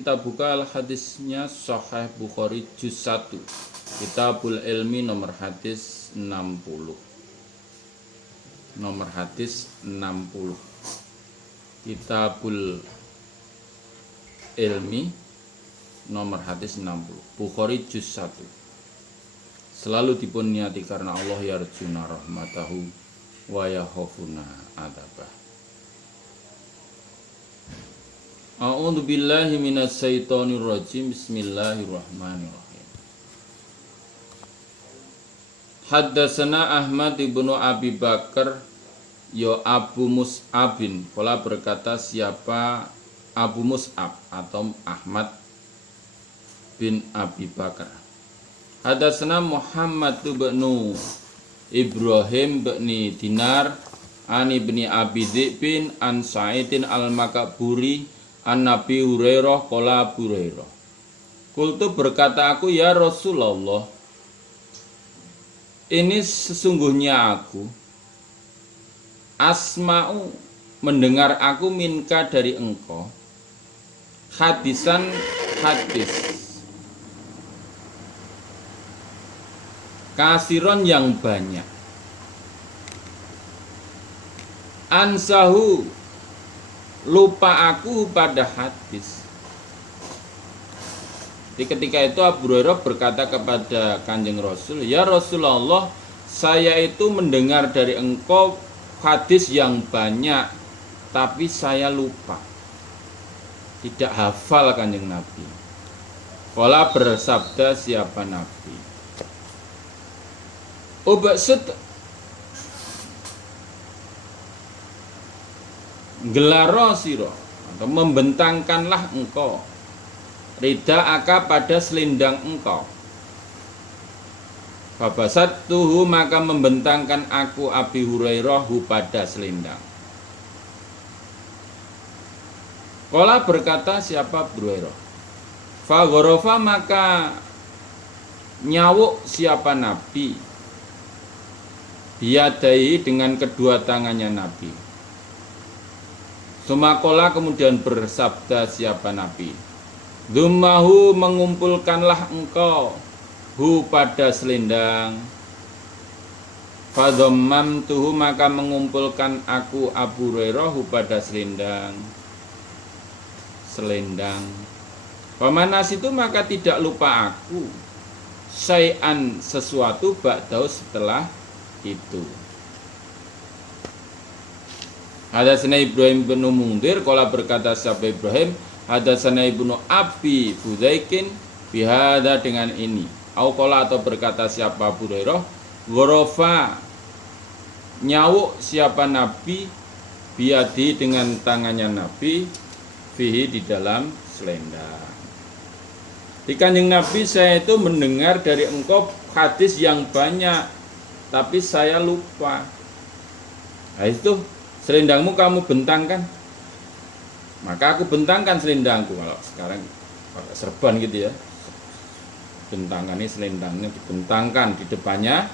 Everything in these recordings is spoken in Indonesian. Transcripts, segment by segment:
Kita buka hadisnya Sahih Bukhari juz 1 Kitabul Ilmi nomor hadis 60. Nomor hadis 60. Kitabul Ilmi nomor hadis 60. Bukhari juz 1. Selalu dipun niati karena Allah yarjuna rahmatahu wa yakhafuna adzabah. A'udzu billahi minasy syaithanir rajim. Bismillahirrahmanirrahim. Haddatsana Ahmad ibnu Abi Bakar ya Abu Mus'abin. Qala berkata siapa Abu Mus'ab atau Ahmad bin Abi Bakar. Haddatsana Muhammad bin Ibrahim bin Dinar ani bin Abi Dzibin an Sa'idin al-Makaburi an Nabi Hurairah qala Abu Hurairah. Kultu berkata aku ya Rasulullah, ini sesungguhnya aku asma'u mendengar aku minka dari engkau hadisan hadis kasiron yang banyak ansahu lupa aku pada hadis. Jadi ketika itu Abu Hurairah berkata kepada Kanjeng Rasul, ya Rasulullah, saya itu mendengar dari engkau hadis yang banyak, tapi saya lupa, tidak hafal Kanjeng Nabi. Qala bersabda siapa Nabi, ubaksud gelaro siro atau membentangkanlah engkau rida aka pada selendang engkau. Babasat tuhu maka membentangkan aku Abi Hurairah pada selendang. Qala berkata siapa Abu Hurairah, faghorofa maka nyawuk siapa Nabi biadai dengan kedua tangannya Nabi. Sumakola kemudian bersabda siapa Nabi, Dzummahu mengumpulkanlah engkau hu pada selendang. Fadhammamtuhu maka mengumpulkan aku Abu Hurairah hu pada selendang. Pamanas itu maka tidak lupa aku syai'an sesuatu ba'dahu setelah itu. Hadatsana Ibrahim bin Mundhir qala berkata siapa Ibrahim, hadatsana Ibnu Abi Fudzaikin bihada dengan ini. Au qala atau berkata siapa Abu Hurairah, gharafa nyawuk siapa Nabi biadi dengan tangannya Nabi fihi di dalam selendang. Di Kanjeng Nabi saya itu mendengar dari engkau hadis yang banyak, tapi saya lupa. Nah itu selendangmu kamu bentangkan, maka aku bentangkan selendangku. Kalau sekarang pakai serban gitu ya, bentangan ini selendangnya dibentangkan di depannya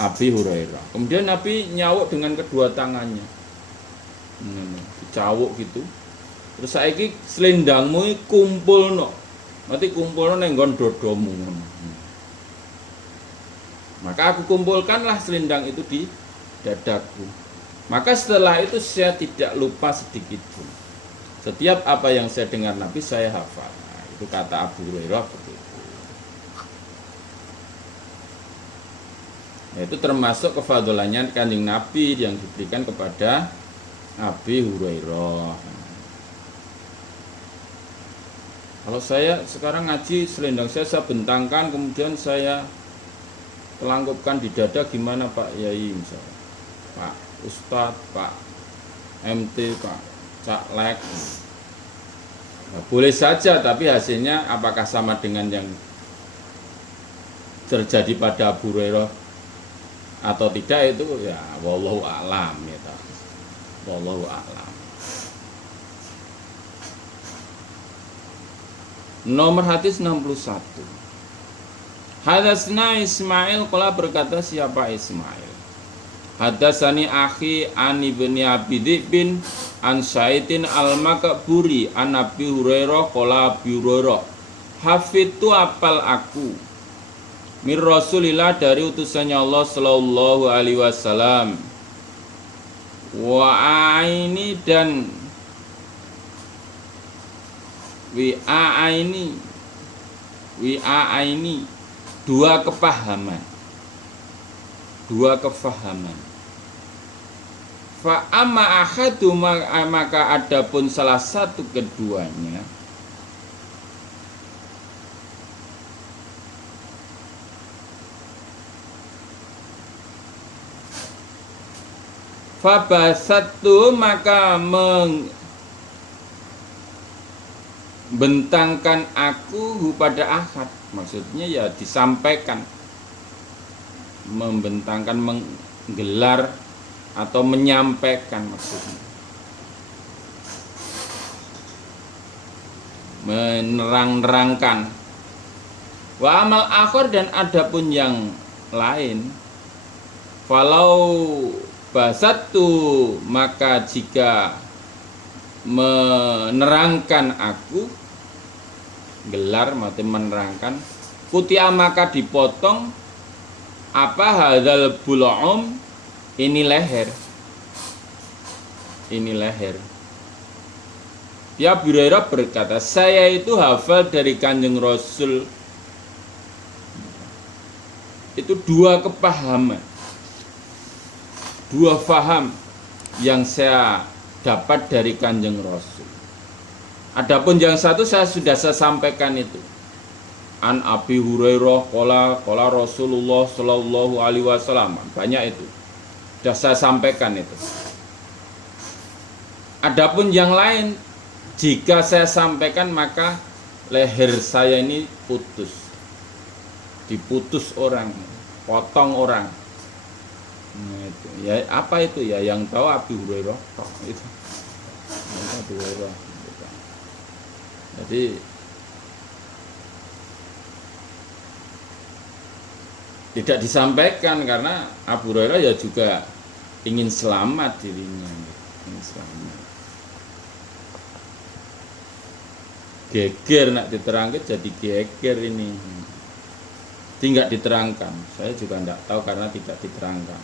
Abi Hurairah. Kemudian Nabi nyawuk dengan kedua tangannya, dicawuk gitu. Terus saiki selendangmu kumpul no, nanti kumpul neng nggon dodomu. Maka aku kumpulkanlah selendang itu di dadaku. Maka setelah itu saya tidak lupa sedikit pun. Setiap apa yang saya dengar Nabi saya hafal. Nah, itu kata Abu Hurairah begitu. Nah, itu termasuk kefadalannya Kanjeng Nabi yang diberikan kepada Abi Hurairah. Kalau saya sekarang ngaji selendang saya bentangkan, kemudian saya telangkupkan di dada, gimana Pak Yai misalnya, Pak Ustadz, Pak MT, Pak Caklek, nah, boleh saja, tapi hasilnya apakah sama dengan yang terjadi pada Abu Hurairah atau tidak, itu ya wallahu a'lam gitu. Wallahu a'lam. Nomor hadis 61. Hadatsna Ismail qala berkata siapa Ismail, Hadatsani akhi an ibni Abi bin an Sa'idin al-Makburi an Abi Hurairah qala Abi Hurairah hafidtu apal aku mir Rasulillah dari utusannya Allah sallallahu alaihi wasallam wa aini dan wa aini dua kepahaman fa amma ahadu maka adapun salah satu keduanya fa basatu maka membentangkan aku pada ahad, maksudnya ya disampaikan, membentangkan, menggelar atau menyampaikan maksudnya, menerang-nerangkan. Wa amal akhir dan adapun yang lain, falau basatu maka jika menerangkan aku, gelar maksudnya menerangkan, kutia maka dipotong apa hadzal bul'um ini leher. Ya Abu Hurairah berkata, saya itu hafal dari Kanjeng Rasul itu dua kepahaman, dua faham yang saya dapat dari Kanjeng Rasul. Adapun yang satu saya sampaikan itu. An Abi Hurairah qala Rasulullah sallallahu alaihi wasallam. Banyak itu. Sudah saya sampaikan itu. Adapun yang lain, jika saya sampaikan maka leher saya ini putus. Diputus orang, potong orang. Nah, itu. Ya apa itu ya yang tahu Abi Hurairah itu. Abi Hurairah. Jadi tidak disampaikan karena Abu Hurairah ya juga ingin selamat dirinya, ingin selamat. Geger nak diterangkan jadi geger ini. Tidak diterangkan. Saya juga tidak tahu karena tidak diterangkan.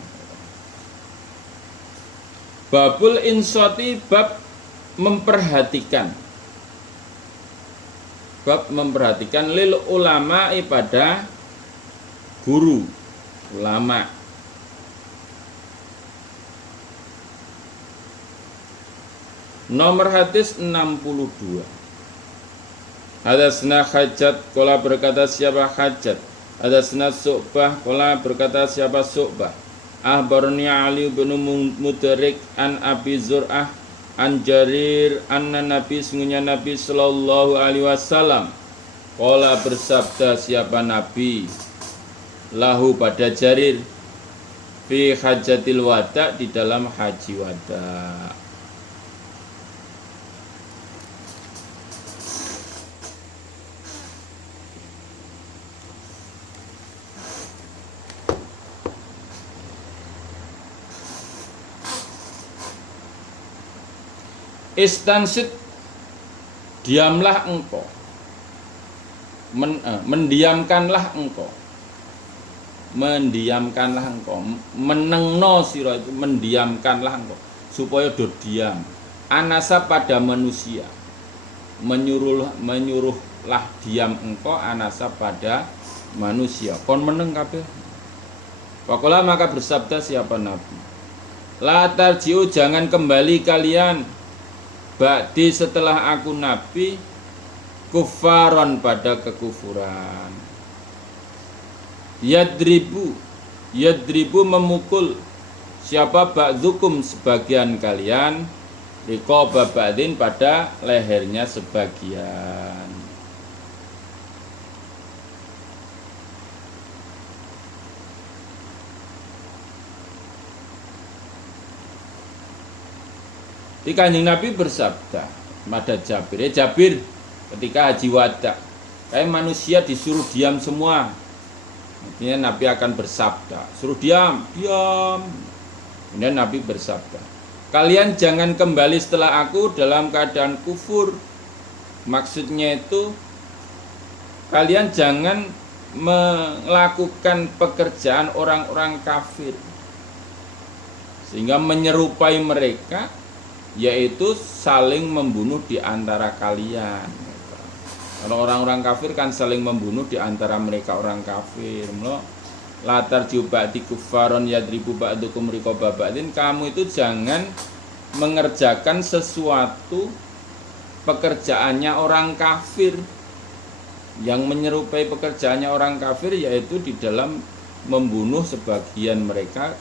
Babul insoti bab memperhatikan. Bab memperhatikan lil ulama pada guru ulama. Nomor hadis 62. Hadatsna Hajjat qala berkata siapa Hajjat. Hadatsna Su'bah qala berkata siapa Su'bah. Ahbarni Ali bin Mudrik an Abi Zur'ah an Jarir anna Nabi sungguhnya Nabi sallallahu alaihi wasallam qala bersabda siapa Nabi lahu pada Jarir fi hajatil wada di dalam haji wada. Istansit diamlah engkau, mendiamkanlah engkau, menengno sira itu mendiamkanlah engkau supaya do diam. Anasa pada manusia, menyuruhlah diam engkau anasa pada manusia. Kon meneng kabeh. Faqala maka bersabda siapa Nabi, la tarji'u jangan kembali kalian ba'di setelah aku Nabi kufaron pada kekufuran. Yadribu memukul siapa ba'dukum sebagian kalian riqaba ba'din pada lehernya sebagian. Di Kanjeng Nabi bersabda pada Jabir, Jabir ketika haji wada, kayak manusia disuruh diam semua. Artinya Nabi akan bersabda, suruh diam. Kemudian Nabi bersabda, kalian jangan kembali setelah aku dalam keadaan kufur. Maksudnya itu kalian jangan melakukan pekerjaan orang-orang kafir sehingga menyerupai mereka, yaitu saling membunuh di antara kalian. Kalau orang-orang kafir kan saling membunuh di antara mereka orang kafir. Latar jubati kufaron yadribu ba'dukum riqaba ba'din, kamu itu jangan mengerjakan sesuatu pekerjaannya orang kafir yang menyerupai pekerjaannya orang kafir, yaitu di dalam membunuh sebagian mereka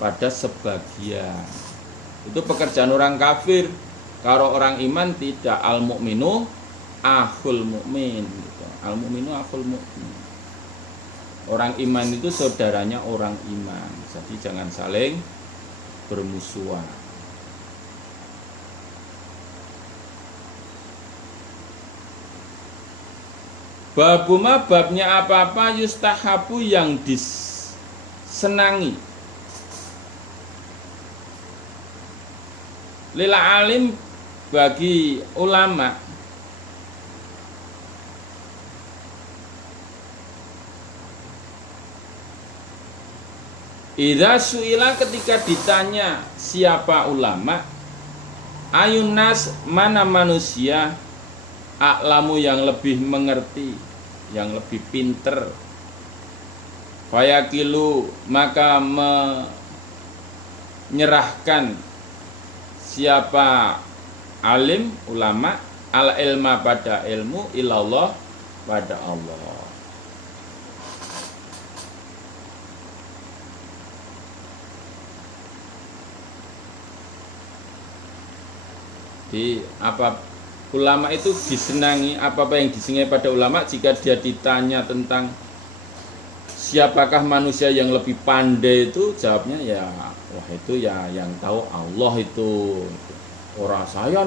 pada sebagian. Itu pekerjaan orang kafir. Kalau orang iman tidak, al mukminu akhul mukmin gitu. Al mukminu akhul mukmin. Orang iman itu saudaranya orang iman. Jadi jangan saling bermusuhan. Babuma, babnya apa-apa yustahabu yang disenangi. Lila alim, bagi ulama, idza suila, ketika ditanya siapa ulama, ayun nas, mana manusia, a'lamu, yang lebih mengerti, yang lebih pinter, fayakilu, maka menyerahkan siapa alim, ulama, al ilma, pada ilmu, ilallah, pada Allah. Di apa ulama itu disenangi, apa yang disenangi pada ulama, jika dia ditanya tentang siapakah manusia yang lebih pandai, itu jawabnya ya, wah itu ya yang tahu Allah itu. Orang saya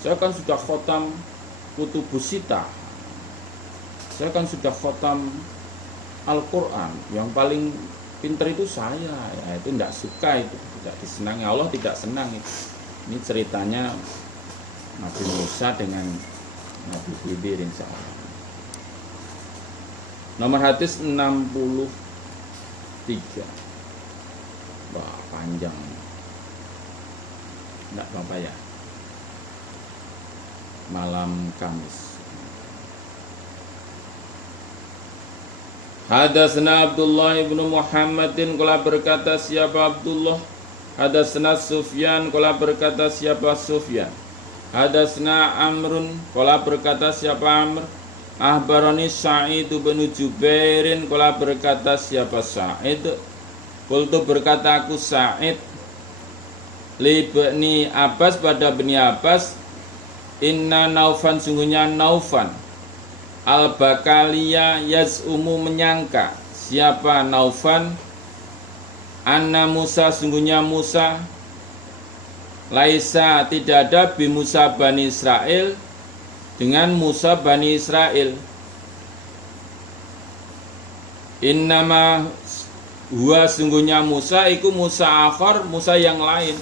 saya kan sudah khotam kutubus sita, saya kan sudah khotam Al-Quran, yang paling pinter itu saya. Ya itu tidak suka, itu tidak disenangi. Allah tidak senang itu. Ini ceritanya Nabi Musa dengan Nabi Khidir, insya Allah. Nomor hadis 63. Wah, panjang. Enggak apa-apa ya. Malam Kamis. Hadatsana Abdullah ibnu Muhammadin, qala berkata siapa Abdullah. Hadatsana Sufyan, qala berkata siapa Sufyan. Hadatsana Amrun, qala berkata siapa Amr. Ahbarani Sa'id bin Jubairin, qala berkata siapa Sa'id. Qultu, berkata aku Sa'id, li bani Abbas, pada bani Abbas, inna Naufan, sungguhnya Naufan, al-Bakalia, yaz'umu, menyangka, siapa Naufan, anna Musa, sungguhnya Musa, laisa, tidak ada, bi Musa Bani Israel, dengan Musa Bani Israel. Innama huwa, sungguhnya Musa, iku Musa akhar, Musa yang lain.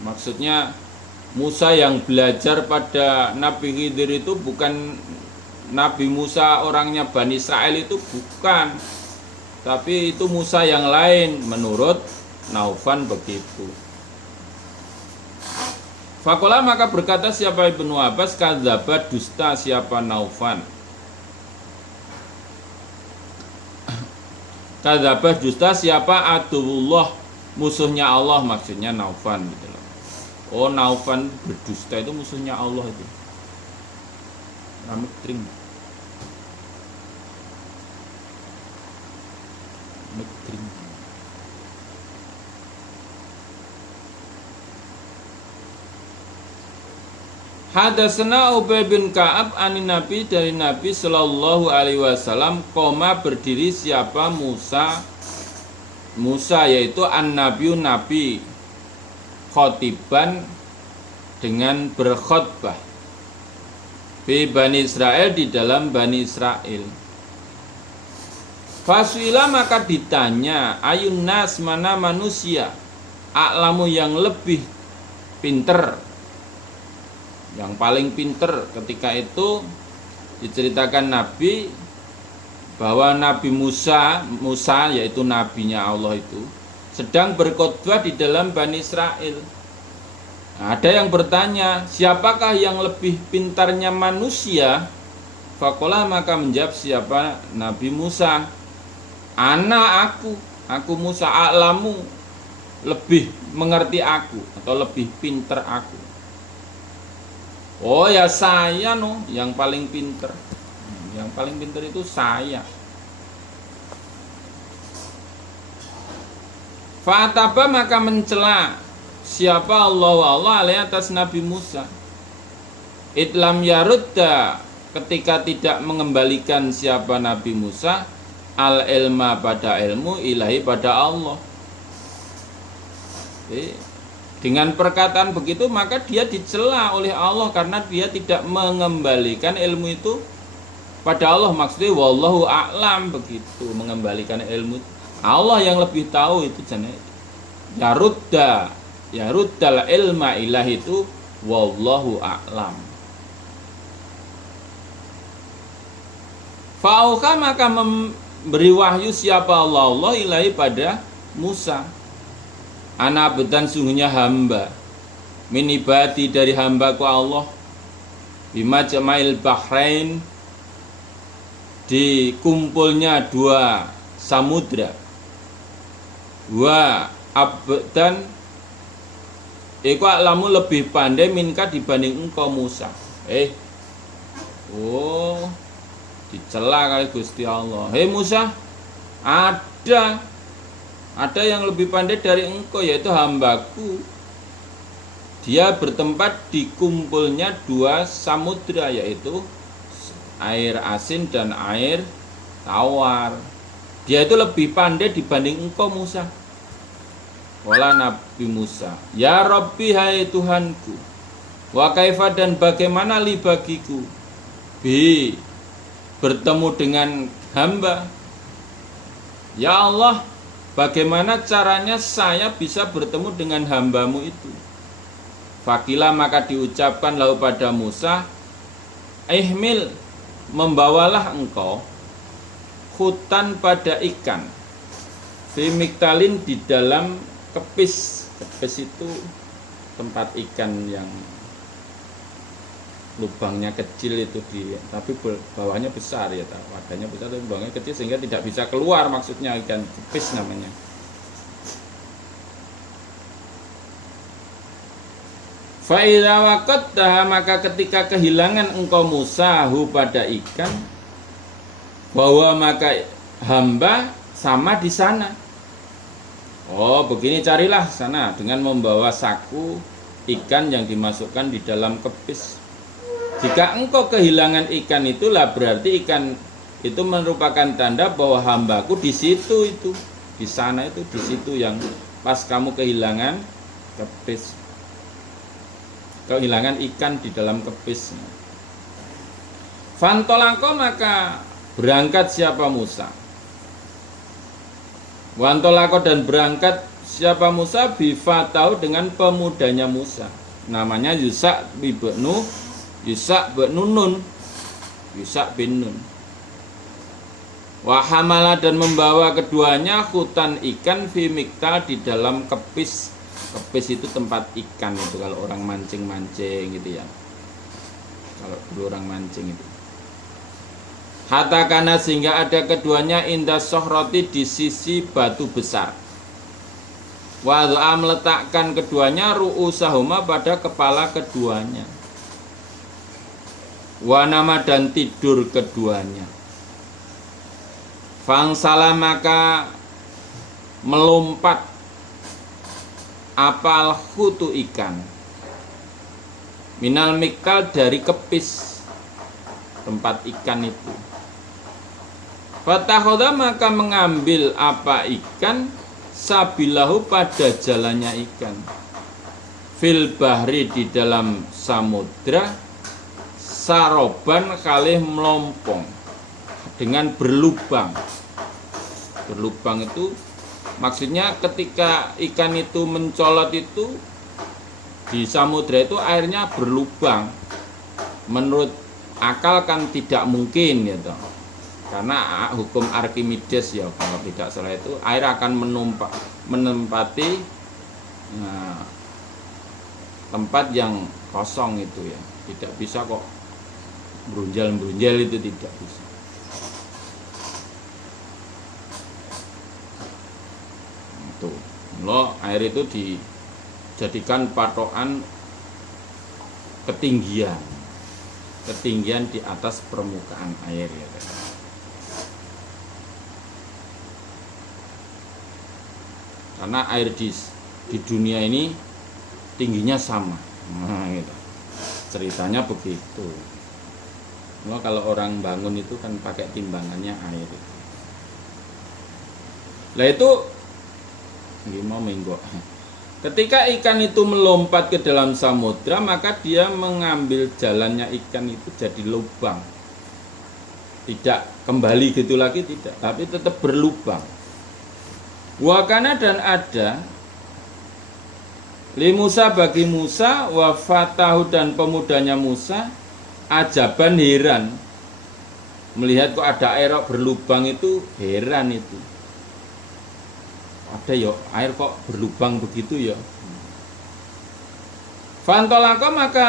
Maksudnya Musa yang belajar pada Nabi Khidir itu bukan Nabi Musa orangnya Bani Israel, itu bukan, tapi itu Musa yang lain menurut Naufan begitu. Fakola, maka berkata siapa Ibnu Abbas, kadzaba, dusta siapa Naufan. Kadzaba, dusta siapa aduwullah, musuhnya Allah, maksudnya Naufan gitu loh. Oh, Naufan berdusta itu musuhnya Allah itu. Rambut kering. Kering. Hadatsana Ubay bin Ka'ab anin Nabi, dari Nabi sallallahu alaihi wasallam, koma, berdiri siapa Musa. Musa yaitu an-nabiyun, nabi, khotiban, dengan berkhotbah, fi Bani Israel, di dalam Bani Israel. Fasuila maka ditanya, ayun nas mana manusia a'lamu yang lebih pinter, yang paling pinter. Ketika itu diceritakan Nabi bahwa Nabi Musa yaitu nabinya Allah itu sedang berkhotbah di dalam Bani Israel. Nah, ada yang bertanya, siapakah yang lebih pintarnya manusia? Faqala maka menjawab siapa? Nabi Musa. Aku Musa, a'lamu, lebih mengerti aku atau lebih pintar aku. Oh ya saya yang paling pintar. Yang paling pintar itu saya. Fa'ataba maka mencela siapa Allah alaihi atas Nabi Musa. Itlam yarudda, ketika tidak mengembalikan siapa Nabi Musa al ilma pada ilmu, ilahi pada Allah. Dengan perkataan begitu maka dia dicela oleh Allah karena dia tidak mengembalikan ilmu itu pada Allah. Maksudnya wallahu a'lam, begitu, mengembalikan ilmu Allah yang lebih tahu itu jenis. Yaruddal ilma ilahi itu wallahu a'lam. Fa'auha maka memberi wahyu siapa Allah ilahi pada Musa. Ana bedan sungguhnya hamba min ibadi dari hambaku Allah, bima jama'il bahrain, di kumpulnya dua samudra, wa abdan iku alamu lebih pandai minka dibanding engkau Musa. Dicela kali Gusti Allah. Hei Musa, ada yang lebih pandai dari engkau, yaitu hambaku. Dia bertempat di kumpulnya dua samudra, yaitu air asin dan air tawar. Dia itu lebih pandai dibanding engkau Musa. Wala Nabi Musa, ya Rabbi, hai Tuhanku, wa kaifa, dan bagaimana li bagiku, bi, bertemu dengan hamba. Ya Allah, bagaimana caranya saya bisa bertemu dengan hambamu itu? Fakila maka diucapkan lahu pada Musa, ihmil, membawalah engkau hutan pada ikan, fi miktalin, di dalam kepis. Kepis itu tempat ikan yang lubangnya kecil itu tapi bawahnya besar ya, wadahnya besar tapi lubangnya kecil sehingga tidak bisa keluar, maksudnya ikan kepis namanya. Fa idza waqadta, maka ketika kehilangan engkau Musa hu pada ikan, bahwa maka hamba sama di sana. Begini, carilah sana dengan membawa saku ikan yang dimasukkan di dalam kepis. Jika engkau kehilangan ikan itulah berarti ikan itu merupakan tanda bahwa hambaku di situ, itu di sana, itu di situ yang pas kamu kehilangan kepis, kehilangan ikan di dalam kepis. Fantolako maka berangkat siapa Musa. Wantolako dan berangkat siapa Musa bifatahu dengan pemudanya Musa, namanya Yusa bin Nun. Wahamala dan membawa keduanya hutan ikan fi miktal, di dalam kepis. Kepis itu tempat ikan itu kalau orang mancing gitu ya. Kalau dulu orang mancing itu. Hatta kana, sehingga ada keduanya indah sohroti, di sisi batu besar. Wada'a, meletakkan keduanya ru'usahuma, pada kepala keduanya. Wanama, dan tidur keduanya. Fangsala maka melompat apal hutu ikan, minal miktal, dari kepis tempat ikan itu. Fatahoda maka mengambil apa ikan, sabilahu pada jalannya ikan, fil bahri, di dalam samudra, saroban kalih melompong, dengan berlubang. Berlubang itu maksudnya ketika ikan itu mencolot itu di samudra itu airnya berlubang. Menurut akal kan tidak mungkin gitu. Karena hukum Archimedes ya kalau tidak salah itu air akan menempati tempat yang kosong itu ya. Tidak bisa kok berunjal itu tidak bisa. Itu. Loh, air itu dijadikan patokan ketinggian di atas permukaan air ya. Karena air di dunia ini tingginya sama. Nah, gitu. Ceritanya begitu. Nah, kalau orang bangun itu kan pakai timbangannya air. Lah itu gimana minggu? Ketika ikan itu melompat ke dalam samudra, maka dia mengambil jalannya ikan itu jadi lubang. Tidak kembali gitu lagi tidak, tapi tetap berlubang. Wakana dan ada li Musa bagi Musa wa fatahu dan pemudanya Musa ajaban heran melihat kok ada air berlubang itu heran itu. Ada ya air kok berlubang begitu ya. Fantolaka maka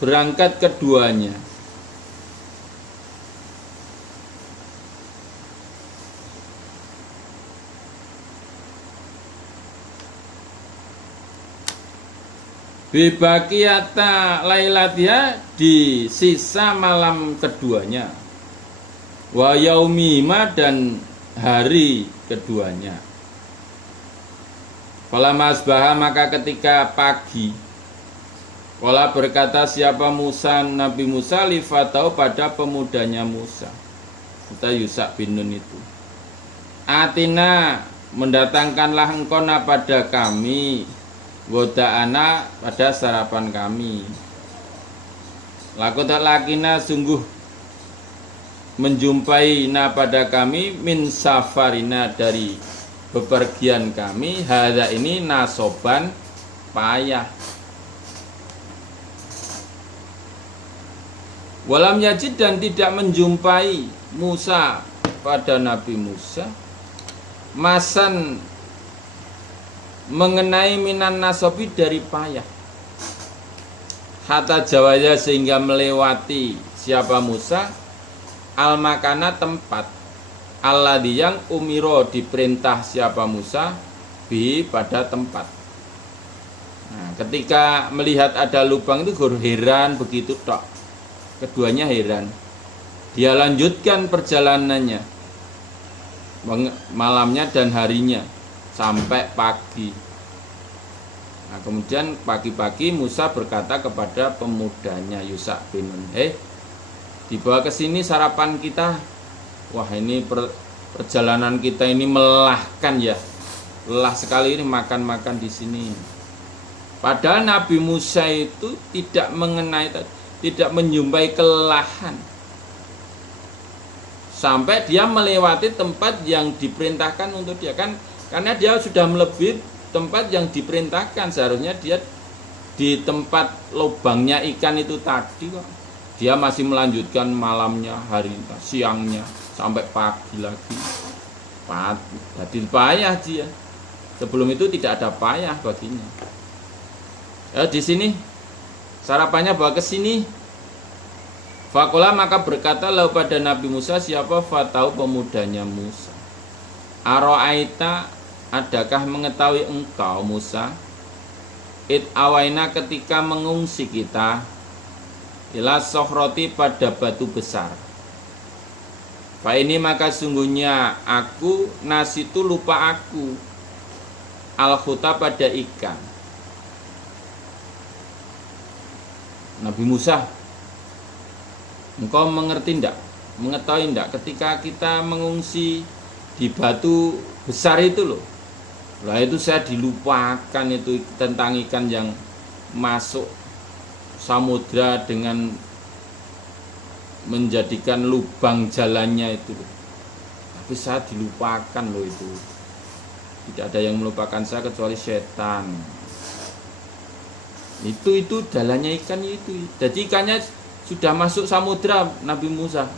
berangkat keduanya. Bibakiyata lailatia di sisa malam keduanya. Wa yaumima dan hari keduanya. Fala masbaha maka ketika pagi. Wala berkata siapa Musa Nabi Musa lifatau pada pemudanya Musa. Kita Yusak bin Nun itu. Atina mendatangkanlah engkau pada kami. Goda'ana pada sarapan kami. Lakutat lakina sungguh menjumpai pada kami min safarina dari bepergian kami. Hadza ini nasoban payah. Walam yajid dan tidak menjumpai Musa pada Nabi Musa masan mengenai minan nasobi dari payah. Hatta jawaya sehingga melewati siapa Musa al makana tempat alladzi yang umiro diperintah siapa Musa bi pada tempat. Nah, ketika melihat ada lubang itu heran begitu tok. Keduanya heran. Dia lanjutkan perjalanannya malamnya dan harinya sampai pagi. Nah, kemudian pagi-pagi Musa berkata kepada pemudanya Yusak bin Nun, dibawa ke sini sarapan kita. Wah, ini perjalanan kita ini melelahkan ya. Lelah sekali ini makan-makan di sini. Padahal Nabi Musa itu tidak menjumpai kelelahan. Sampai dia melewati tempat yang diperintahkan untuk dia kan. Karena dia sudah melebihi tempat yang diperintahkan. Seharusnya dia di tempat lubangnya ikan itu tadi kok. Dia masih melanjutkan malamnya, siangnya sampai pagi lagi. Jadi payah dia. Sebelum itu tidak ada payah baginya. Di sini sarapannya bawa ke sini. Fakola maka berkatalah pada Nabi Musa siapa fatau pemudanya Musa. Aro'aita adakah mengetahui engkau Musa it awaina ketika mengungsi kita ila sohroti pada batu besar. Pak ini maka sungguhnya aku nasitu lupa aku al-khuta pada ikan. Nabi Musa, engkau mengerti ndak? Mengetahui ndak ketika kita mengungsi di batu besar itu loh. Lah itu saya dilupakan itu tentang ikan yang masuk samudra dengan menjadikan lubang jalannya itu loh. tapi saya dilupakan loh itu. Tidak ada yang melupakan saya kecuali setan. Itu jalannya ikan itu. Jadi ikannya sudah masuk samudra Nabi Musa.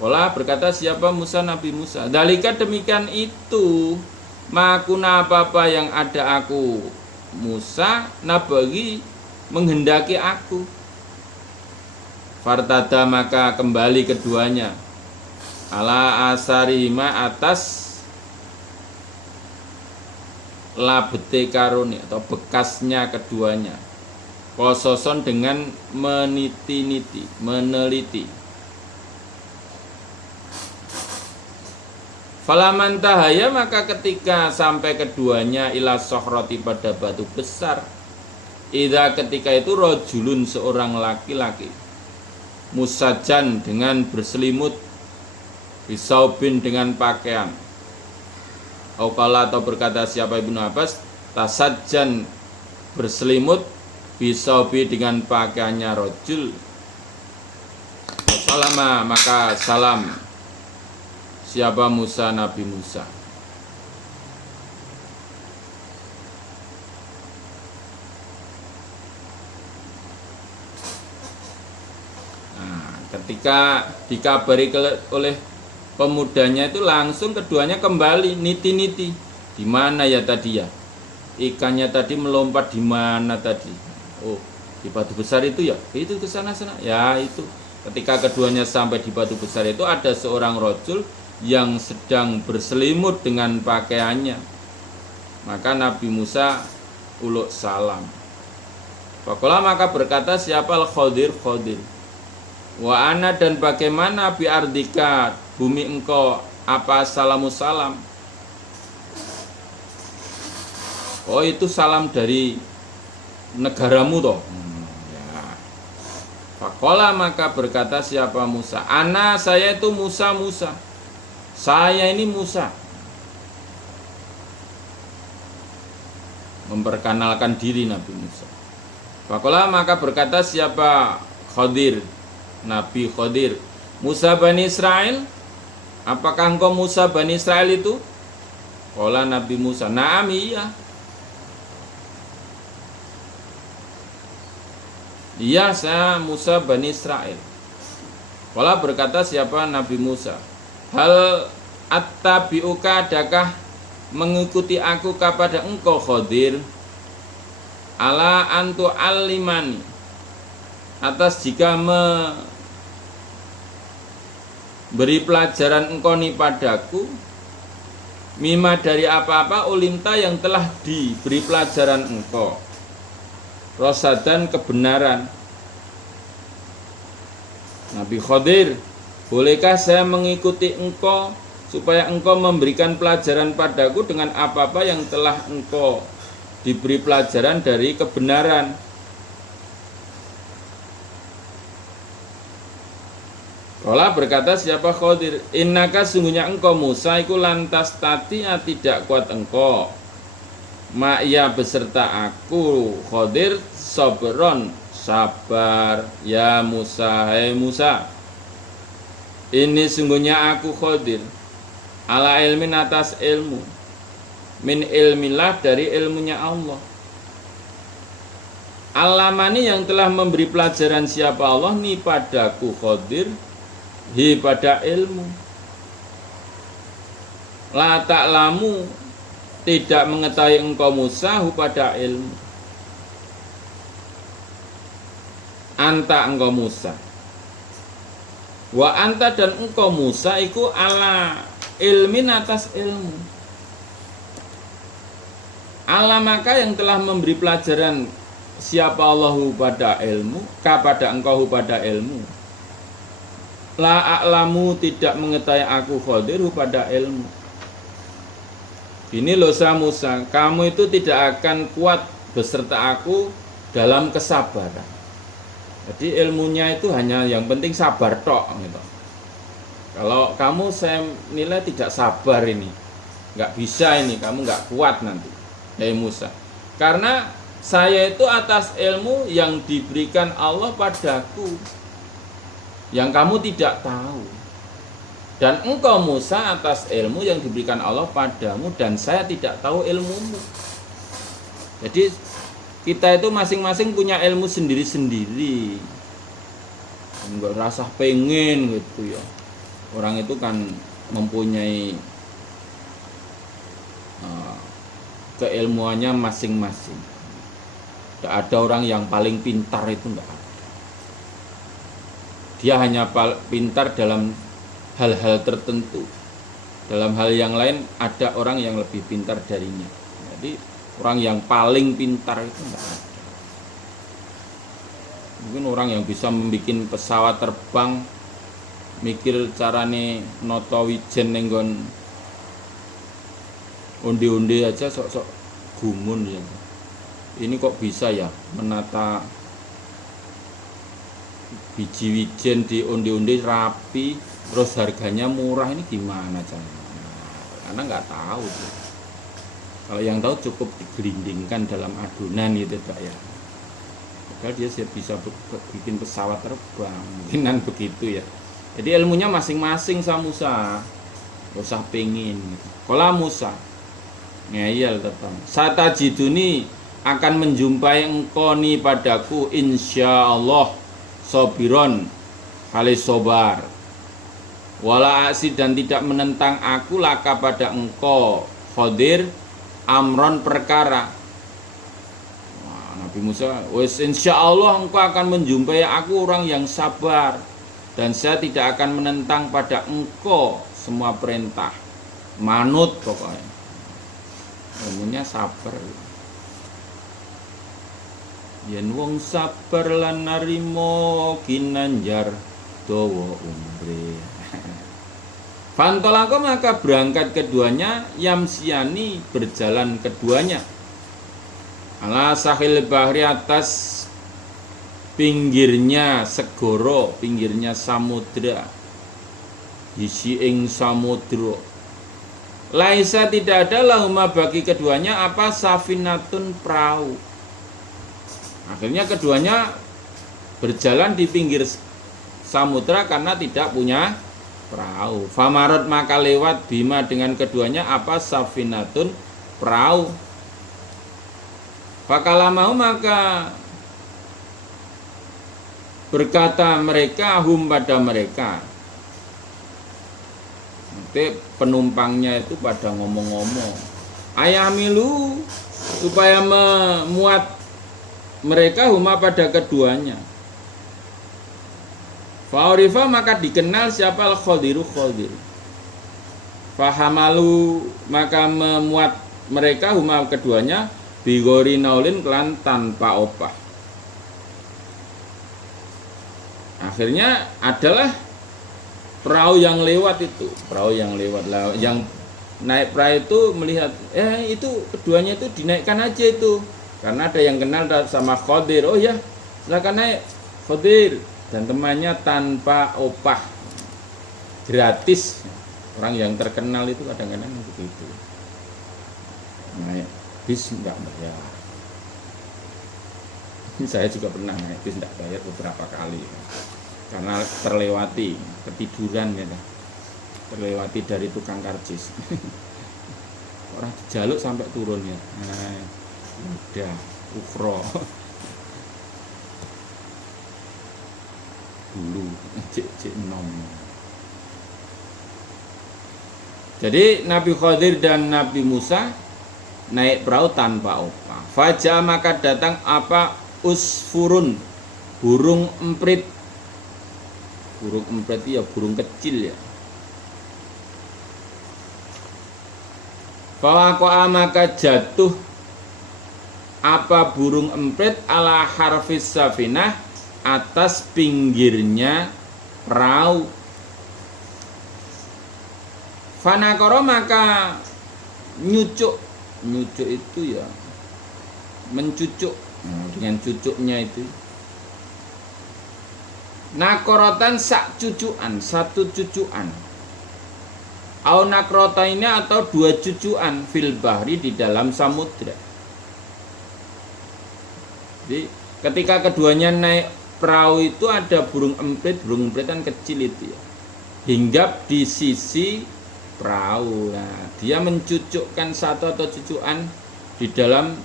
Olah berkata siapa Musa Nabi Musa. Dalika demikian itu. Makuna apa-apa yang ada aku Musa nabagi menghendaki aku. Fartada maka kembali keduanya. Ala asarima atas labete karuni atau bekasnya keduanya. Kososon dengan meniti-niti, meneliti. Falaman tahaya maka ketika sampai keduanya ila sohroti pada batu besar. Idza ketika itu rojulun seorang laki-laki. Musajan dengan berselimut. Bisaubin dengan pakaian. Aukala atau berkata siapa Ibnu Abbas. Tasajan berselimut. Bisaubi dengan pakaiannya rojul. Salama maka salam siapa Musa Nabi Musa. Nah, ketika dikabari oleh pemudanya itu langsung keduanya kembali niti-niti. Di mana ya tadi ya? Ikannya tadi melompat di mana tadi? Oh, di batu besar itu ya? Itu ke sana-sana. Ya, itu. Ketika keduanya sampai di batu besar itu ada seorang rajul yang sedang berselimut dengan pakaiannya. Maka Nabi Musa uluk salam. Faqala maka berkata siapa al-Khadir Khadir. Wa ana dan bagaimana bi ardika bumi engkau apa salamu salam. Oh itu salam dari negaramu toh. Ya. Faqala maka berkata siapa Musa. Ana saya itu Musa. Saya ini Musa. Memperkenalkan diri Nabi Musa. Faqala maka berkata siapa Khadir. Nabi Khadir. Musa Bani Israel. Apakah engkau Musa Bani Israel itu? Qala Nabi Musa. Naam iya. Iya saya Musa Bani Israel. Qala berkata siapa Nabi Musa. Hal attabi'uka adakah mengikuti aku kepada engkau Khadir. Ala antu alimani. Atas jika beri pelajaran engkau ni padaku. Mima dari apa-apa ulimta yang telah diberi pelajaran engkau. Rosadan kebenaran. Nabi Khadir, bolehkah saya mengikuti engkau supaya engkau memberikan pelajaran padaku dengan apa-apa yang telah engkau diberi pelajaran dari kebenaran. Kala berkata siapa Khadir, innaka sungguhnya engkau Musa iku lantas tatia tidak kuat engkau. Ma'ya beserta aku Khadir sabron sabar ya Musa hai Musa. Ini sungguhnya aku Khadir ala ilmin atas ilmu min ilmillah dari ilmunya Allah. Alamani yang telah memberi pelajaran siapa Allah ni padaku Khadir hi pada ilmu. La ta'lamu tidak mengetahui engkau Musa pada ilmu. Anta engkau Musa. Wa anta dan engkau Musa iku ala ilmin atas ilmu. Allah maka yang telah memberi pelajaran siapa Allahu pada ilmu, kepada engkau pada ilmu. La a'lamu tidak mengetahui aku Khadir pada ilmu. Ini loh Musa, kamu itu tidak akan kuat beserta aku dalam kesabaran. Jadi ilmunya itu hanya yang penting sabar tok gitu. Kalau kamu saya nilai tidak sabar ini, nggak bisa ini, kamu nggak kuat nanti, ya Musa. Karena saya itu atas ilmu yang diberikan Allah padaku, yang kamu tidak tahu. Dan engkau Musa atas ilmu yang diberikan Allah padamu, dan saya tidak tahu ilmumu. Jadi kita itu masing-masing punya ilmu sendiri-sendiri. Enggak rasa pengen gitu ya. Orang itu kan mempunyai keilmuannya masing-masing. Tidak ada orang yang paling pintar, itu enggak ada. Dia hanya pintar dalam hal-hal tertentu. Dalam hal yang lain ada orang yang lebih pintar darinya. Jadi orang yang paling pintar itu enggak ada. Mungkin orang yang bisa membuat pesawat terbang, mikir carane noto wijen ning nggon onde-onde aja sok-sok gumun ya. Ini kok bisa ya menata biji wijen di onde-onde rapi, terus harganya murah, ini gimana caranya? Karena nggak tahu tuh. Kalau yang tahu cukup digelindingkan dalam adonan gitu Pak ya. Padahal dia bisa bikin pesawat terbang, mungkinan begitu ya. Jadi ilmunya masing-masing sama Musa. Gak usah pengen gitu. Kalau Musa ngeyel tetap. Satajiduni akan menjumpai engkau nih padaku insyaallah sobiron halis sobar. Wala asid dan tidak menentang aku laka pada engkau Khadir amron perkara. Wah, Nabi Musa, wes insyaallah engkau akan menjumpai aku orang yang sabar, dan saya tidak akan menentang pada engkau semua perintah. Manut pokoknya. Ilmunya sabar. Yen wong sabar lan narimo kinanjar dawa umre. Fantolako maka berangkat keduanya, yamsiani berjalan keduanya. Ala sahil bahri atas pinggirnya segoro, pinggirnya samudra. Isi ing samudra. Laisa tidak ada lahuma bagi keduanya apa safinatun perahu. Akhirnya keduanya berjalan di pinggir samudra karena tidak punya perahu. Famarot maka lewat bima dengan keduanya apa safinatun perahu. Fakalamahu maka berkata mereka hum pada mereka. Nanti penumpangnya itu pada ngomong-ngomong. Ayah milu supaya memuat mereka huma pada keduanya. Fa'urifa maka dikenal siapa al-Khadiru Khadir. Fahamalu maka memuat mereka huma keduanya bigori naulin kelan tanpa opah. Akhirnya adalah perahu yang lewat itu, perahu yang lewat lah, yang naik perahu itu melihat, itu keduanya itu dinaikkan aja itu, karena ada yang kenal sama Khadir. Oh ya, silakan naik Khadir dan temannya tanpa opah, gratis. Orang yang terkenal itu kadang-kadang begitu, naik bis enggak bayar. Saya juga pernah naik bis enggak bayar beberapa kali. Karena terlewati, ketiduran gitu. Terlewati dari tukang karcis. Orang dijaluk sampai turun ya. Nah, udah ukro. Dulu cek nom. Jadi Nabi Khadir dan Nabi Musa naik perahu tanpa opah. Faja maka datang apa usfurun, burung emprit. Burung emprit ya burung kecil ya. Fawaqa maka jatuh apa burung emprit ala harfis safinah atas pinggirnya perahu. Fanakoro maka nyucuk itu ya mencucuk, dengan cucuknya itu. Nakorotan sak cucuan, satu cucuan. Au nakrota ini atau dua cucuan fil bahri di dalam samudra. Jadi ketika keduanya naik perahu itu ada burung emprit kan kecil itu ya. hinggap di sisi perahu. Nah, dia mencucukkan satu atau cucukan di dalam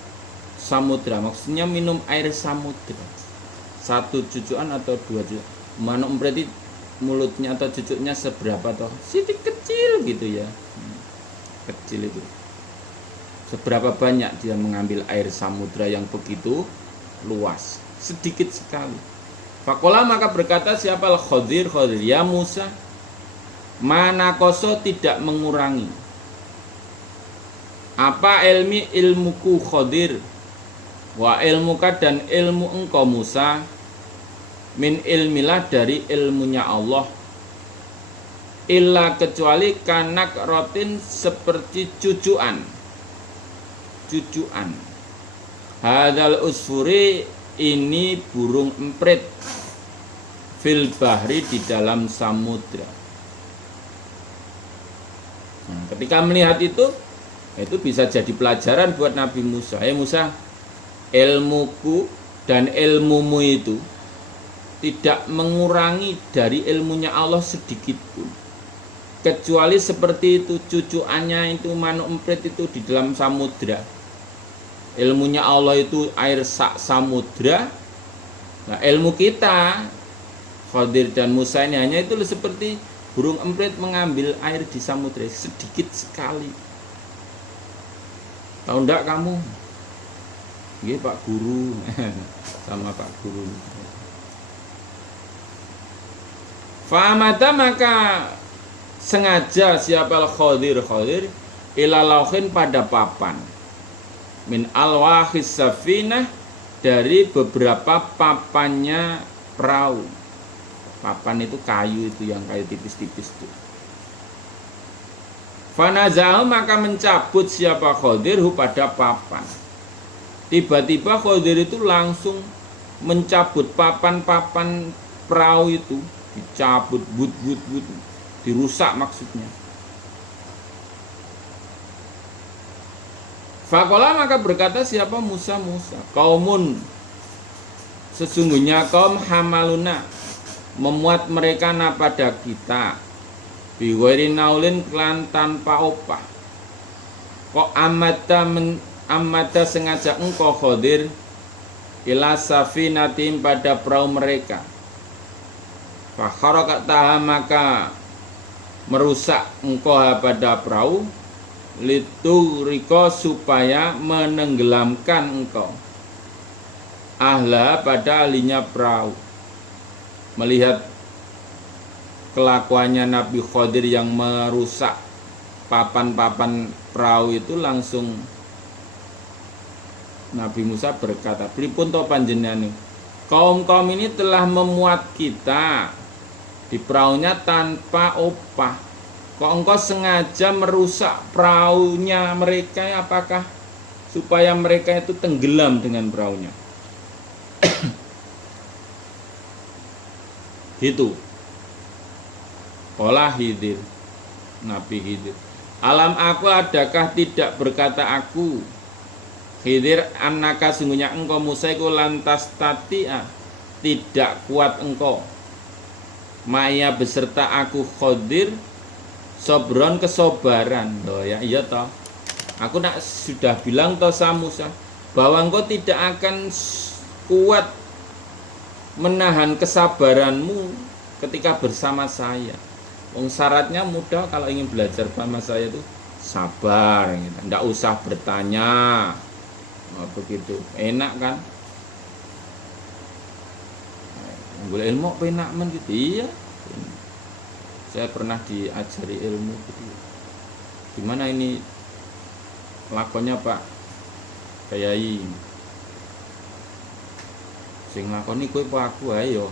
samudra, maksudnya minum air samudra. Satu cucukan atau dua cucukan. Manuk emprit mulutnya atau cucuknya seberapa toh? Sedikit kecil gitu ya. Kecil itu. Seberapa banyak dia mengambil air samudra yang begitu luas? Sedikit sekali. Fakola maka berkata siapa Khodir, ya Musa, mana koso tidak mengurangi apa ilmuku Khodir, wa ilmuka dan ilmu engkau Musa, min ilmilah dari ilmunya Allah, illa kecuali kanak rotin seperti cucuan. Hadal usfuri ini burung emprit, fil bahri di dalam samudra. Nah, ketika melihat itu bisa jadi pelajaran buat Nabi Musa. Musa, ilmuku dan ilmumu itu tidak mengurangi dari ilmunya Allah sedikit pun, kecuali seperti itu cucuannya itu manuk emprit itu di dalam samudra. Ilmunya Allah itu air samudra. Nah, ilmu kita Khodir dan Musa ini hanya itu seperti burung emprit mengambil air di samudra, sedikit sekali. Tahu enggak kamu? Iya Pak Guru. Sama Pak Guru. Fa'amata maka sengaja siapa Khodir ila lauhin pada papan, min alwahis safinah, dari beberapa papannya perahu. Papan itu kayu, itu yang kayu tipis-tipis itu. Fanazahu maka mencabut siapa Khodir pada papan. Tiba-tiba Khodir itu langsung mencabut papan-papan perahu itu, dicabut, but, dirusak maksudnya. Fakola maka berkata siapa Musa, kaumun, sesungguhnya kaum hamaluna, memuat mereka pada kita, biwari naulin klan tanpa opah. Kok amata sengaja engkau Khodir ila safinatim pada perahu mereka. Fakharakat taha maka merusak engkau pada perahu, litu riko supaya menenggelamkan engkau ahla pada ahlinya perahu. Melihat kelakuannya Nabi Khodir yang merusak papan-papan perahu itu, langsung Nabi Musa berkata, pripun to panjenengan, kaum-kaum ini telah memuat kita di perahunya tanpa opah. Kok engkau sengaja merusak perahunya mereka, apakah supaya mereka itu tenggelam dengan perahunya? Gitu. Qala Khidir, Nabi Khidir, alam aku adakah tidak berkata aku Khidir, annaka sungguhnya engkau Musa iku lantas tatia, tidak kuat engkau, maya beserta aku Khodir, sobron kesobaran. Loh ya, iya toh. Aku nak sudah bilang toh sama Musa bahwa engkau tidak akan kuat menahan kesabaranmu ketika bersama saya. Syaratnya mudah kalau ingin belajar bersama saya itu sabar, gitu. Nggak usah bertanya. Oh, begitu. Enak kan? Boleh ilmu penak men gitu. Iya. Saya pernah diajari ilmu gitu. Gimana ini lakonnya Pak Kyai? Sing lakoni kowe apa aku ayo.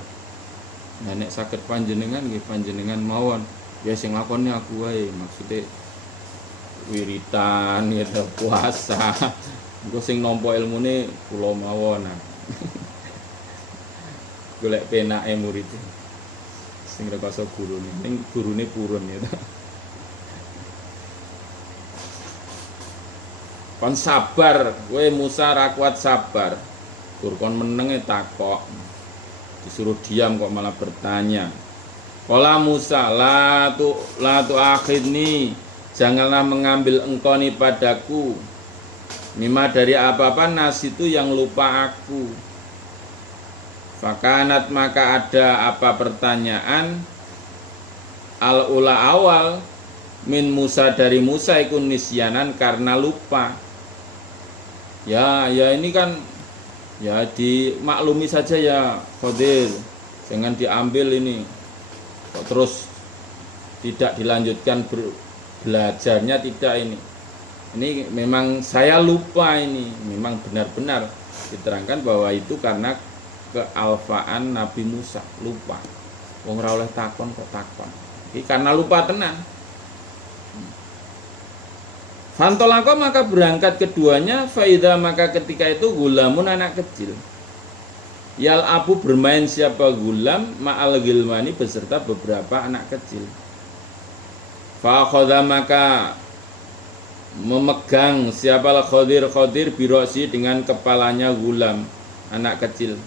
Nah nek saged panjenengan nggih panjenengan mawon. Ya sing lakoni aku wae, maksudnya wiritan gitu, puasa. Engko sing nampa ilmune kula mawon. Golek penake murid. Sing rekoso gurune, ning gurune purun gitu. Kon sabar, kowe Musa ra kuat sabar. Gur kon menenge takok. Disuruh diam kok malah bertanya. Qala Musa, la tu akhidni, janganlah mengambil engkau ni padaku. Mimma dari apa-apa nasitu yang lupa aku. Fakanat maka ada apa pertanyaan al-ula awal min Musa dari Musa ikun nisyanan karena lupa. Ya ini kan ya dimaklumi saja ya Khadir, jangan diambil ini. Kok terus tidak dilanjutkan belajarnya, tidak ini. Ini memang saya lupa, ini memang benar-benar diterangkan bahwa itu karena kealfaan Nabi Musa, lupa. Wong ora oleh takon kok takon. Iki karena lupa tenan. Fantolako maka berangkat keduanya, faida maka ketika itu gulamun anak kecil. Yal abu bermain siapa gulam ma'al gilmani beserta beberapa anak kecil. Fakhoda maka memegang siapa Khadir birosi dengan kepalanya gulam anak kecil.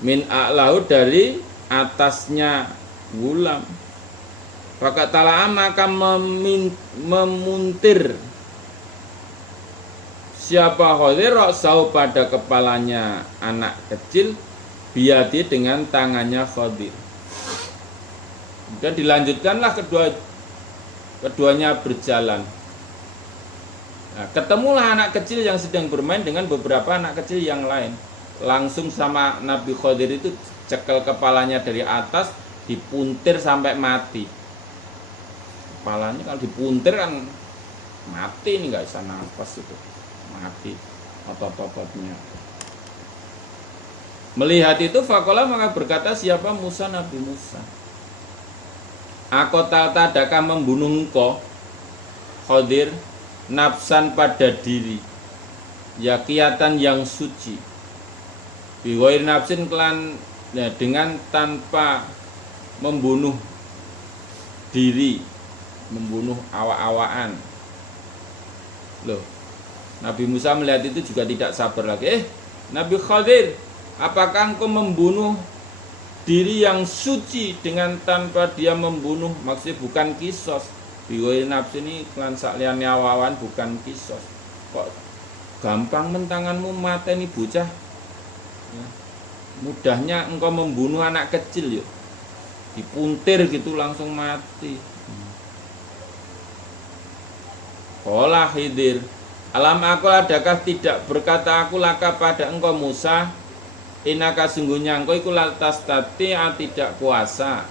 Min a'lahu dari atasnya gulam. Fakat tala'a maka memuntir siapa Khadir ra'sahu pada kepalanya anak kecil biadi dengan tangannya Khadir. Dan dilanjutkanlah keduanya berjalan. Nah, ketemulah anak kecil yang sedang bermain dengan beberapa anak kecil yang lain. Langsung sama Nabi Khadir itu cekel kepalanya dari atas, dipuntir sampai mati. Kepalanya kalau dipuntir kan mati, ini nggak bisa nafas itu. Mati otot-ototnya. Melihat itu fakola maka berkata siapa Musa, Nabi Musa, Akotal tadakah membunuh engkau Khadir nafsan pada diri yakiatan yang suci biwair nafsin kelan ya, dengan tanpa membunuh diri, membunuh awak-awakan. Loh, Nabi Musa melihat itu juga tidak sabar lagi. Nabi Khadir, apakah engkau membunuh diri yang suci dengan tanpa dia membunuh? Maksudnya bukan kisos. Biwai nafsi ini klan saklian nyawawan bukan kisos. Kok gampang mentanganmu mateni bocah? Ya. Mudahnya engkau membunuh anak kecil yuk. Dipuntir gitu langsung mati. Qala Khidir, alam aku adakah tidak berkata aku laka pada engkau Musa, inaka sungguhnya engkau iku lantas tati tidak kuasa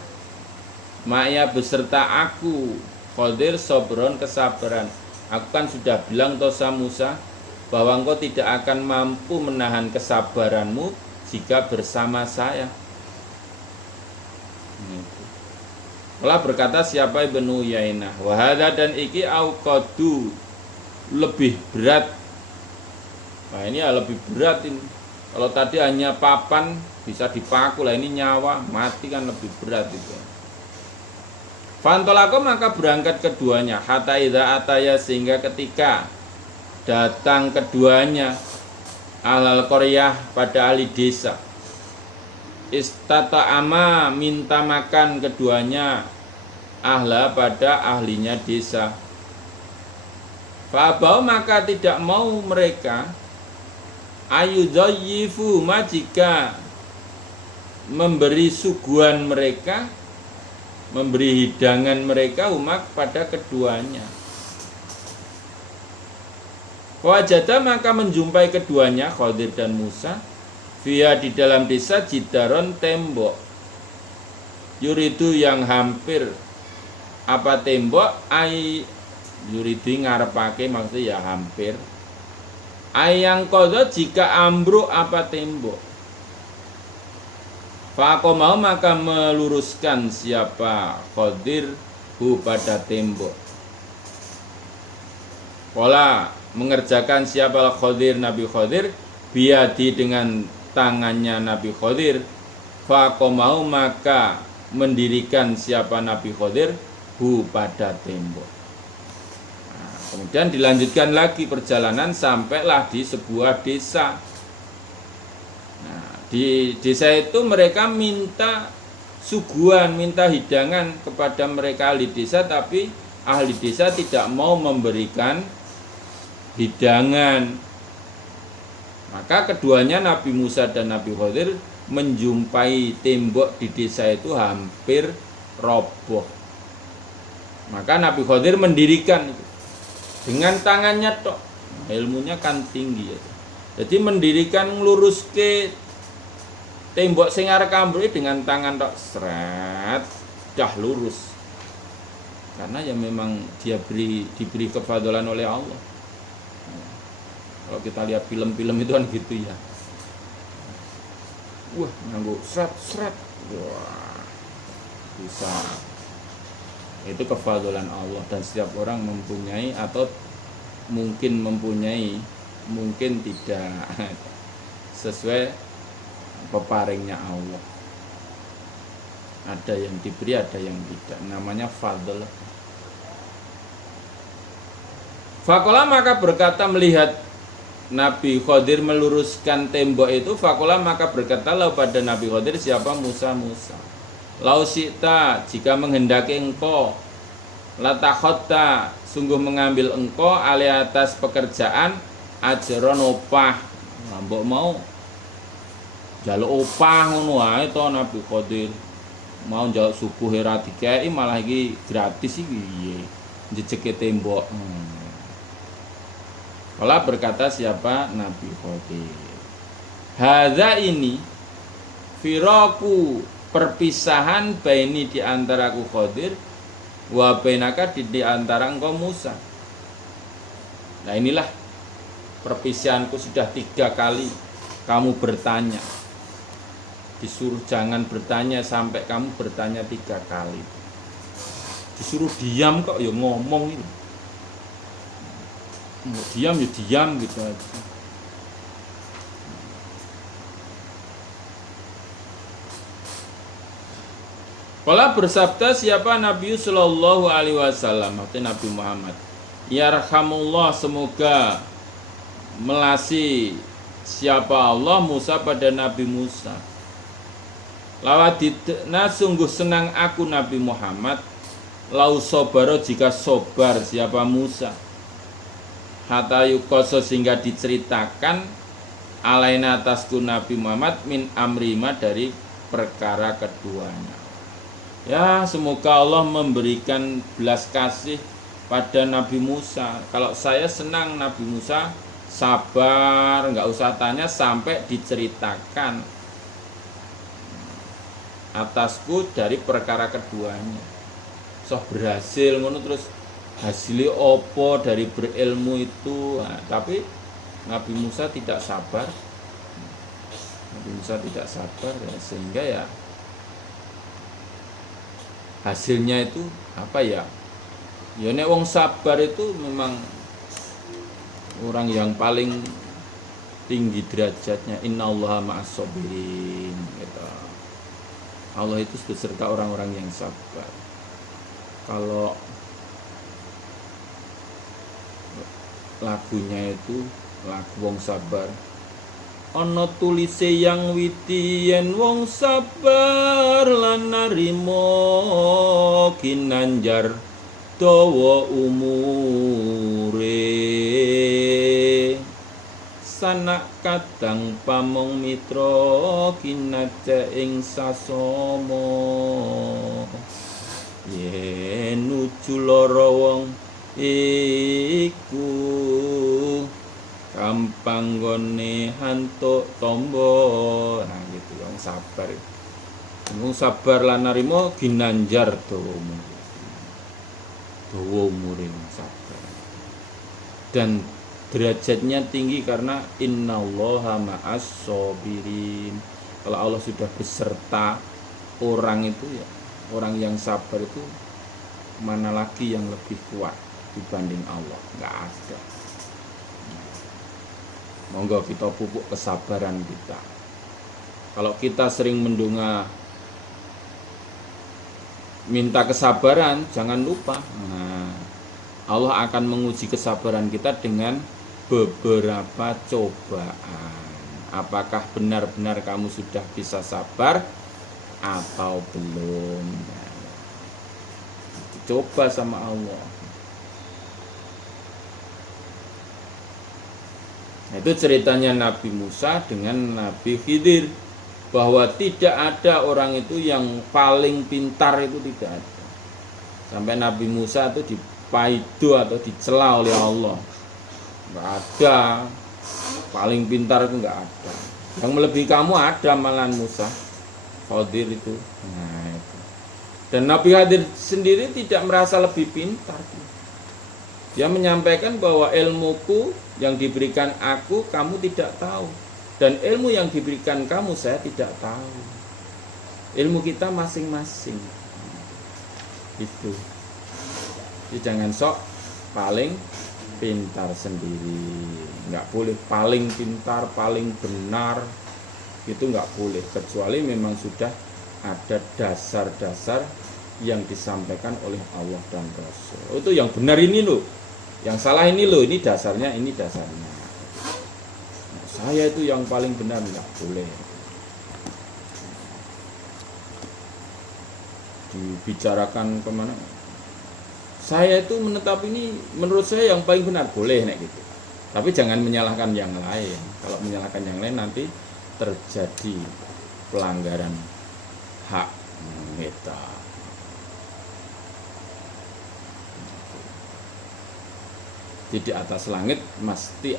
maya beserta aku Khadir sobron kesabaran. Aku kan sudah bilang tosa Musa bahwa engkau tidak akan mampu menahan kesabaranmu jika bersama saya. Allah berkata siapa Ibnu Yainah, wahada dan iki auqadu lebih berat. Nah ini ya lebih berat ini. Kalau tadi hanya papan bisa dipaku, lah ini nyawa mati kan lebih berat itu. Fantolako maka berangkat keduanya hatta idza ataya sehingga ketika datang keduanya alal qaryah pada ahli desa. Istata'ama minta makan keduanya ahla pada ahlinya desa. Fa'abau maka tidak mau mereka ayudzayifu majika memberi suguhan mereka, memberi hidangan mereka umak pada keduanya. Wajada maka menjumpai keduanya Khadir dan Musa via di dalam desa jidaron tembok. Yuridu yang hampir apa tembok ai yuridu ngarepake maksudnya ya hampir. Ayang kodo jika ambruk apa tembok. Fakomau maka meluruskan siapa Khadir hu pada tembok. Pola mengerjakan siapa Khadir Nabi Khadir biadi dengan tangannya Nabi Khadir. Fakomau maka mendirikan siapa Nabi Khadir hu pada tembok. Kemudian dilanjutkan lagi perjalanan sampailah di sebuah desa. Nah, di desa itu mereka minta suguhan, minta hidangan kepada mereka ahli desa, tapi ahli desa tidak mau memberikan hidangan. Maka keduanya Nabi Musa dan Nabi Khidir menjumpai tembok di desa itu hampir roboh. Maka Nabi Khidir mendirikan itu dengan tangannya tok. Ilmunya kan tinggi ya. Jadi mendirikan ngelurus ke tembok sing arep ambruk dengan tangan tok, seret dah lurus. Karena ya memang dia diberi kefadalan oleh Allah. Kalau kita lihat film-film itu kan gitu ya. Wah, nganggo seret. Wah. Bisa. Itu kefadalan Allah, dan setiap orang mempunyai atau mungkin mempunyai, mungkin tidak, sesuai peparingnya Allah. Ada yang diberi, ada yang tidak. Namanya fadl. Fakola maka berkata melihat Nabi Khidir meluruskan tembok itu, fakola maka berkatalah pada Nabi Khidir, siapa? Musa. Lau syi'ta, jika menghendaki engkau, latakhotta, sungguh mengambil engkau alih atas pekerjaan ajron opah. Nah, mbok mau jaluk opah ngono wae to Nabi Khidir. Mau njaluk subuh ora dikeki, malah iki gratis iki piye? Njejeke tembok. Kala berkata siapa? Nabi Khidir. Hadza ini firaku, perpisahan baini di antaraku Khidir wa bainaka di antara engkau Musa. Nah inilah perpisahanku, sudah 3 kali kamu bertanya. Disuruh jangan bertanya sampai kamu bertanya 3 kali. Disuruh diam kok ya ngomong ini. Diam ya diam gitu aja. Kala bersabda siapa? Nabi sallallahu alaihi wasallam, atau Nabi Muhammad. Yarhamullah, semoga melasi siapa Allah Musa pada Nabi Musa. Lawadidna, sungguh senang aku Nabi Muhammad. Lau sobaro, jika sobar siapa Musa. Hatta yukoso, sehingga diceritakan alaina atasku Nabi Muhammad min amrima, dari perkara keduanya. Ya, semoga Allah memberikan belas kasih pada Nabi Musa. Kalau saya senang Nabi Musa sabar, nggak usah tanya sampai diceritakan atasku dari perkara keduanya. So berhasil ngono, terus hasilnya opo dari berilmu itu. Nah, tapi Nabi Musa tidak sabar. Nabi Musa tidak sabar ya, sehingga ya hasilnya itu apa ya? Ya nek wong sabar itu memang orang yang paling tinggi derajatnya. Innallaha ma'as-sabirin gitu. Allah itu beserta orang-orang yang sabar. Kalau lagunya itu lagu wong sabar, ana tulise yang witi yen wong sabar lan narimo kinanjar dawa umure, sanak kadang pamong mitra kinaja ing sasama, yen nuju lara wong iku gampang gone hantuk tombo. Nah gitu, yang sabar. Wong sabar lan narimo ginanjar dawa umure, sabar. Dan derajatnya tinggi karena innallaha ma'as-sabirin. Kalau Allah sudah beserta orang itu ya, orang yang sabar itu mana lagi yang lebih kuat dibanding Allah? Nggak ada. Monggo kita pupuk kesabaran kita. Kalau kita sering mendonga minta kesabaran, jangan lupa, nah, Allah akan menguji kesabaran kita dengan beberapa cobaan. Apakah benar-benar kamu sudah bisa sabar atau belum. Coba sama Allah. Itu ceritanya Nabi Musa dengan Nabi Khidir, bahwa tidak ada orang itu yang paling pintar, itu tidak ada. Sampai Nabi Musa itu dipaido atau dicela oleh Allah. Enggak ada. Paling pintar itu enggak ada. Yang melebihi kamu ada malahan Musa. Khidir itu. Nah, itu. Dan Nabi Khidir sendiri tidak merasa lebih pintar. Dia menyampaikan bahwa ilmuku yang diberikan aku, kamu tidak tahu. Dan ilmu yang diberikan kamu, saya tidak tahu. Ilmu kita masing-masing. Itu. Jadi jangan sok paling pintar sendiri. Nggak boleh paling pintar, paling benar. Itu nggak boleh. Kecuali memang sudah ada dasar-dasar yang disampaikan oleh Allah dan Rasul. Itu yang benar ini loh. Yang salah ini loh, ini dasarnya, ini dasarnya. Nah, saya itu yang paling benar, nggak boleh. Dibicarakan kemana? Saya itu menetap ini, menurut saya yang paling benar, boleh nek gitu. Tapi jangan menyalahkan yang lain. Kalau menyalahkan yang lain nanti terjadi pelanggaran hak kita. Di atas langit masih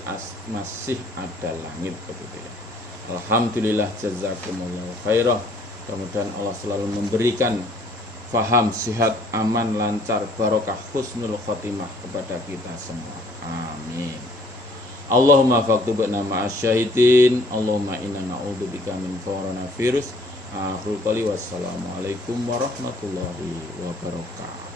ada langit begitu ya. Alhamdulillah jazakumullahu khairah. Mudah-mudahan Allah selalu memberikan faham, sehat, aman, lancar, barokah, husnul khotimah kepada kita semua. Amin. Allahumma faktubna ma'asyahidin. Allahumma inna na'udzubika min coronavirus. Akhirul qali wassalamualaikum warahmatullahi wabarakatuh.